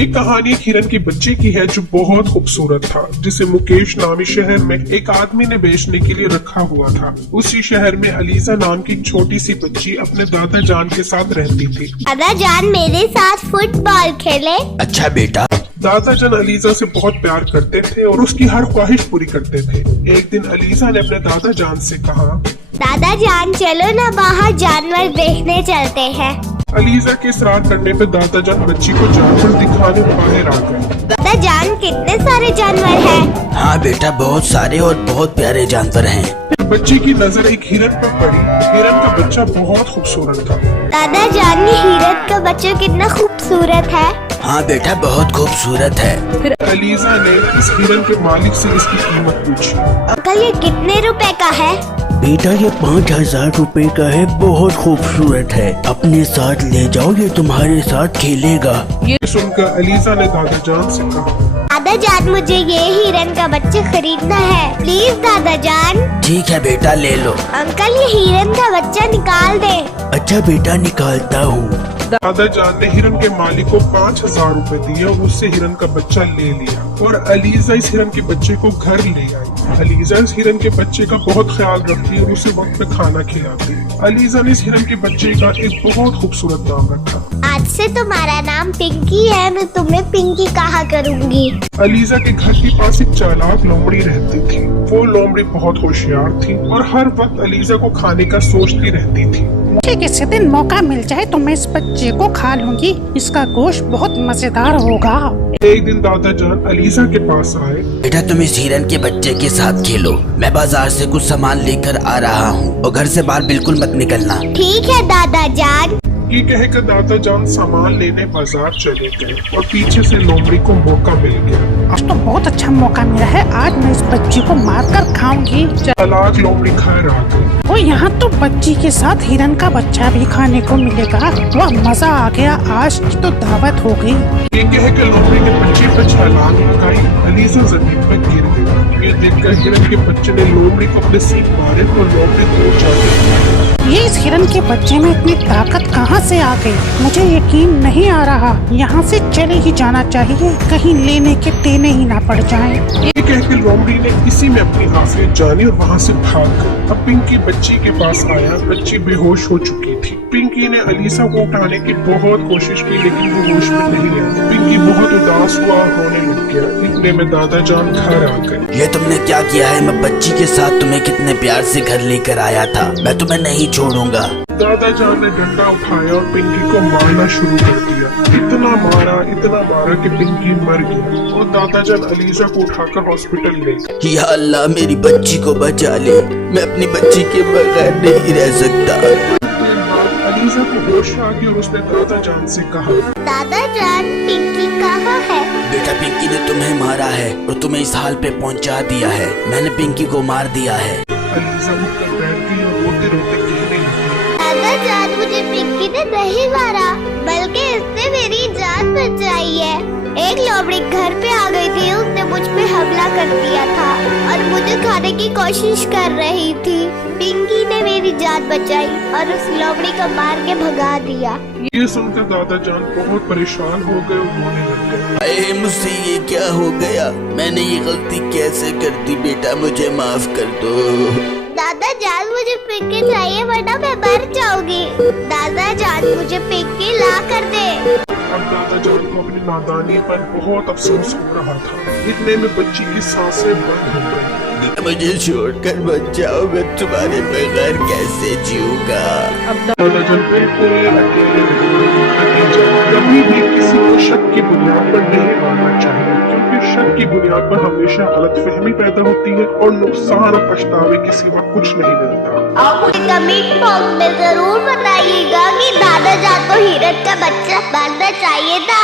ये कहानी एक हिरन के बच्चे की है जो बहुत खूबसूरत था, जिसे मुकेश नामी शहर में एक आदमी ने बेचने के लिए रखा हुआ था। उसी शहर में अलीजा नाम की एक छोटी सी बच्ची अपने दादा जान के साथ रहती थी। दादा जान मेरे साथ फुटबॉल खेले। अच्छा बेटा। दादा जान अलीजा से बहुत प्यार करते थे और उसकी हर ख्वाहिश पूरी करते थे। एक दिन अलीजा ने अपने दादा जान से कहा, दादा जान चलो ना बाहर जानवर देखने चलते हैं। अलीजा के इसरार करने पे दादा जान बच्ची को जानवर दिखाने बाहर आ गए। दादा जान कितने सारे जानवर हैं? हाँ बेटा, बहुत सारे और बहुत प्यारे जानवर हैं। बच्ची की नजर एक हिरन पर पड़ी। हिरन का बच्चा बहुत खूबसूरत था। दादा जान ये हिरन का बच्चा कितना खूबसूरत है। हाँ बेटा, बहुत खूबसूरत है। फिर अलीजा ने इस हिरन के मालिक से इसकी कीमत पूछी। अंकल ये कितने रुपए का है? बेटा ये 5000 रुपए का है, बहुत खूबसूरत है। अपने साथ ले जाओ, ये तुम्हारे साथ खेलेगा। ये सुनकर अलीजा ने दादा जान से कहा, दादा जान मुझे ये हिरन का बच्चा खरीदना है, प्लीज दादा जान। ठीक है बेटा, ले लो। अंकल ये हिरन का बच्चा निकाल दे। अच्छा बेटा, निकालता हूँ। दादा जान ने हिरन के मालिक को 5000 रुपए दिए और उससे हिरन का बच्चा ले लिया और अलीजा इस हिरन के बच्चे को घर ले आई। अलीजा इस हिरन के बच्चे का बहुत ख्याल रखती है और उसे वक्त पे खाना खिलाती है। अलीजा ने इस हिरन के बच्चे का एक बहुत खूबसूरत नाम रखा। आज से तुम्हारा नाम पिंकी है, मैं तुम्हें पिंकी कहा करूँगी। अलीजा के घर के पास एक चालाक लोमड़ी रहती थी। वो लोमड़ी बहुत होशियार थी और हर वक्त अलीजा को खाने का सोचती रहती थी। मुझे किसी दिन मौका मिल जाए तो मैं इस बच्चे को खा लूंगी, इसका गोश्त बहुत मजेदार होगा। एक दिन दादा जान अलीजा के पास आए। बेटा तुम इस हिरन के बच्चे के साथ खेलो, मैं बाजार से कुछ सामान लेकर आ रहा हूँ और घर से बाहर बिल्कुल मत निकलना। ठीक है दादा जान। ये कहकर दादा जान सामान लेने बाजार चले गए और पीछे से लोमड़ी को मौका मिल गया। आज तो बहुत अच्छा मौका मिला है, आज मैं इस बच्ची को मारकर खाऊंगी। चालाक लोमड़ी घर आ गई। और यहाँ तो बच्ची के साथ हिरन का बच्चा भी खाने को मिलेगा। वाह मजा आ गया, आज की तो दावत हो गई। ये कहकर लोमड़ी ने बच्चे पर छलांग लगाई। अलीजा जमीन पर गिर गई। ये देखकर हिरन के बच्चे ने लोमड़ी को अपने सींग मारे और लोमड़ी दूर जाकर ये इस हिरन के बच्चे में इतनी ताकत कहाँ से आ गई, मुझे यकीन नहीं आ रहा। यहाँ से चले ही जाना चाहिए, कहीं लेने के देने ही ना पड़ जाएं। ये कहकर लोमड़ी ने इसी में अपनी आफियत जानी और वहाँ से भाग गई। अब पिंकी बच्ची के पास आया। बच्ची बेहोश हो चुकी थी। पिंकी ने अलीजा को उठाने की बहुत कोशिश की लेकिन वो होश में नहीं आई। पिंकी बहुत उदास हुआ और रोने लग गया। इतने में दादा जान घर आ गए। ये तुमने क्या किया है? मैं बच्ची के साथ तुम्हें कितने प्यार से घर लेकर आया था, मैं तुम्हें नहीं छोड़ूंगा। दादा जान ने डंडा उठाया और पिंकी को मारना शुरू कर दिया। इतना मारा कि पिंकी मर गई और दादा जान अलीजा को उठाकर हॉस्पिटल ले गए। या अल्लाह मेरी बच्ची को बचा ले, मैं अपनी बच्ची के बगैर नहीं रह सकता। अलीजा को होश आ गई और उसने दादा जान से कहा, दादा जान पिंकी कहाँ है? बेटा पिंकी ने तुम्हें मारा है और तुम्हें इस हाल पे पहुंचा दिया है। मैंने पिंकी को मार दिया है। अलीजा उठकर बैठ गई और रोते रोते कहने लगी, दादा जान मुझे पिंकी ने नहीं मारा, बल्कि इसने मेरी जान बचाई है। एक लोमड़ी घर पे आ गई थी, उसने मुझ पे हमला कर दिया था और मुझे खाने की कोशिश कर रही थी। पिंकी ने मेरी जान बचाई और उस लोमड़ी को मार के भगा दिया। ये सुनकर दादा जान बहुत परेशान हो गए और रोने लग गए। अरे मुझसे ये क्या हो गया? मैंने ये गलती कैसे कर दी? बेटा मुझे माफ कर दो। दादा जान मुझे पिंकी चाहिए वरना मैं मर जाऊंगी। दादा जान मुझे पिंकी ला कर दे। अब दादा जान को अपनी नादानी पर बहुत अफसोस हो रहा था। इतने में बच्ची की सांसें बंद हो गई। मुझे छोड़कर मत जाओ, मैं तुम्हारे बगैर कैसे जीऊंगा? दादा जान बिल्कुल अकेले नतीजा कभी भी किसी को शक की बुनियाद पर नहीं मानना चाहिए, क्योंकि शक की बुनियाद पर हमेशा गलतफहमी पैदा होती है और नुकसान और पछतावे के सिवा कुछ नहीं मिलता। आप मुझे कमेंट बॉक्स में जरूर बताइएगा कि दादा जान को हिरन का बच्चा बनना चाहिए था।